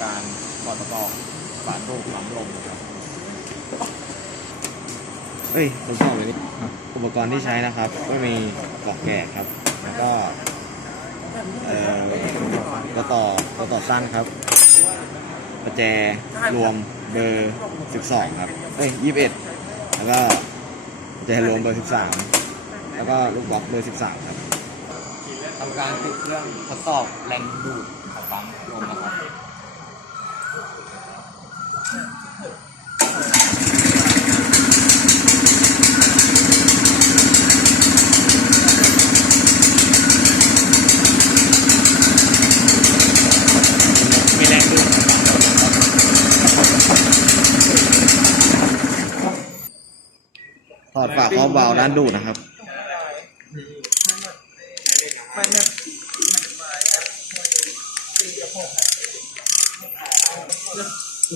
ำการถอดประกอบฝาตู้ปั๊มลมนะครับเอ้ยทดสอบเลยนี่อุปกรณ์ที่ใช้นะครับ ก็มีกรอกแกะครับ แล้วก็เอ่อตัวต่อตัวต่อสั้นครับประแจรวมเบอร์ 12 ครับ เอ้ย 21 แล้วก็ประแจรวมเบอร์ 13 แล้วก็ลูกบล็อกเบอร์ 13 ครับทำการติดเครื่องทดสอบแรงดูดของปั๊มลมนะครับ ไมีแรงดูดถอดฝาครอบวาล์วด้านดูดนะครับแแล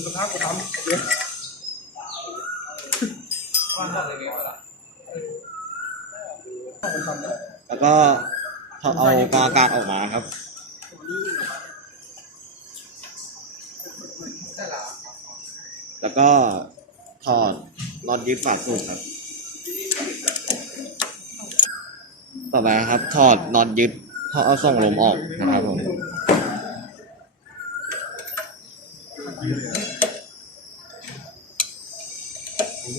้วก็ถอเอากาอากาศออกมาครับแล้วก็ถอดน็อตยึดฝาสูบครับ ต่อไปครับ ถอดน็อตยึดท่อเอาส่งลมออกนะครับผม แล้ว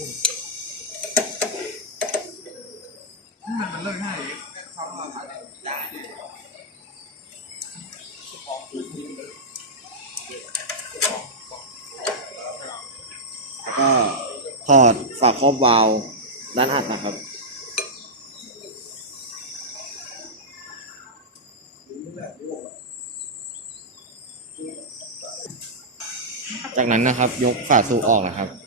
ก็ถอดฝาครอบวาล์วด้านอัดนะครับจากนั้นนะครับ ยกฝาสูบออกนะครับ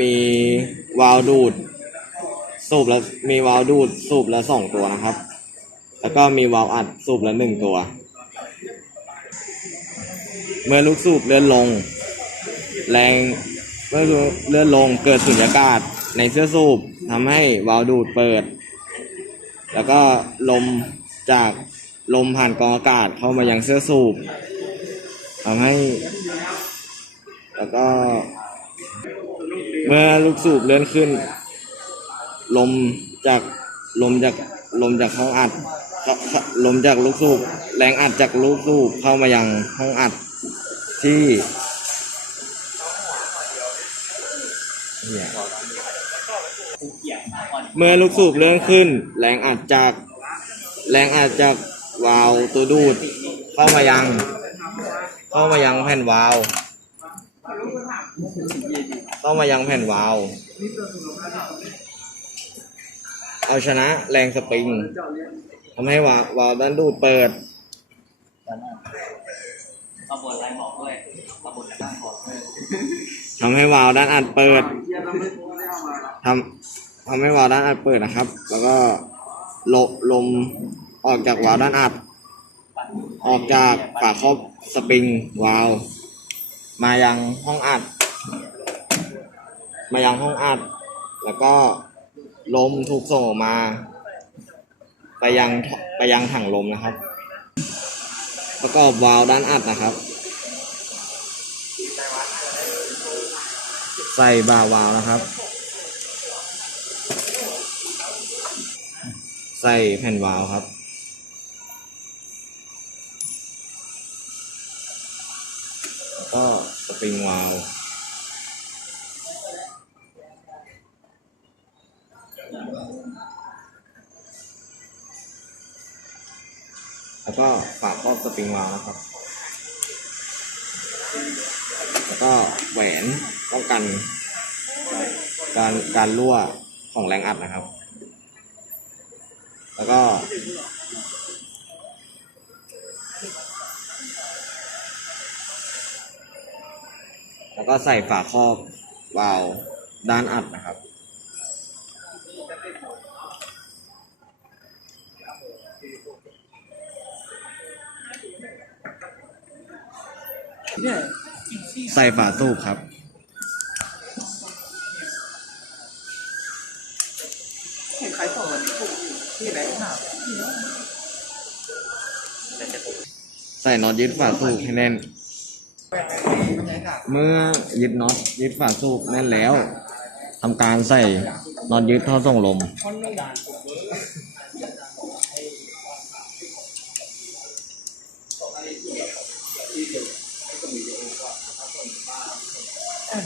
มีวาล์วดูด สูบแล้วมีวาล์วดูดสูบละสองตัวนะครับ แล้วก็มีวาล์วอัดสูบละหนึ่งตัว เมื่อลูกสูบเลื่อนลง แรงเมื่อเลื่อนลงเกิดสุญญากาศในเสื้อสูบทำให้วาล์วดูดเปิด แล้วก็ลมจากลมผ่านกองอากาศเข้ามายังเสื้อสูบทำให้ แล้วก็ เมื่อลูกสูบเลื่อนขึ้น ลมจากลมจากลมจากห้องอัด ลมจากลูกสูบแรงอัดจากลูกสูบเข้ามายังห้องอัดที่เมื่อลูกสูบเลื่อนขึ้น แรงอัดจากแรงอัดจากวาล์วตัวดูด เข้ามายัง เข้ามายังแผ่นวาล์วามายังแผ่นวาล์วเอาชนะแรงสปริงทำให้วาล์ววาล์วด้านดูดเปิดตำบลอะไรบอกด้วยตำบลอะไรบ้างบอกด้วยทำให้วาล์วด้านอัดเปิดทำทำให้วาล์วด้านอัดเปิดนะครับ แล้วก็ลมลมออกจากวาล์วด้านอัด ออกจากฝาครอบสปริงวาล์วมายังห้องอัด มายังห้องอัด แล้วก็ลมถูกส่งออกมา ไปยังไปยังถังลมนะครับ ประกอบวาล์วด้านอัดนะครับ ใส่บาวาล์วนะครับ ใส่แผ่นวาล์วครับแล้วก็สปริงวาล์ว แล้วก็ฝาครอบสปริงวาล์วนะครับ แล้วก็แหวนป้องกันการการรั่วของแรงอัดนะครับ แล้วก็ แล้วก็ใส่ฝาครอบวาล์วด้านอัดนะครับ ใส่ฝาสูบครับ เห็นขายส่งมันถูกอยู่ที่ไหนก็หนาใส่น็อตยึดฝาสูบให้แน่น เมื่อยึดน็อตยึดฝาสูบแน่นแล้วทำการใส่น็อตยึดท่อส่งลม นั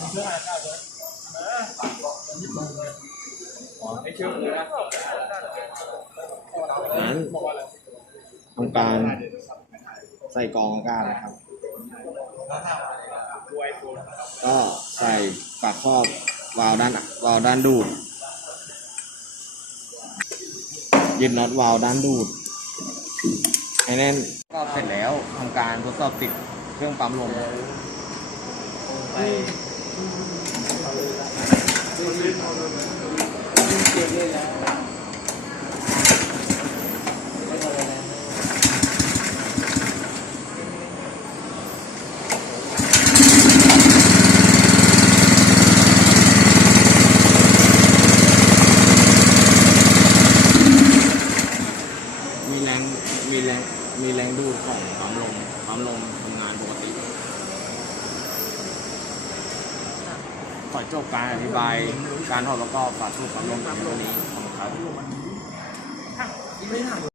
้นทำการใส่กรองกาศนะครับ ก็ใส่ปากครอบวาล์วด้านวาล์วด้านดูด ยึดน็อตวาล์วด้านดูดให้แน่นก็เสร็จแล้วทำการทดสอบติดเครื่องปั๊มลมไป มีแรงมีแรงมีแรงดูดของปั๊มลมปั๊มลมติ ขอจบการอธิบายการหอดประกอบฝาสูบปั๊มลมเพียงเท่านี้ขอบคุณครับ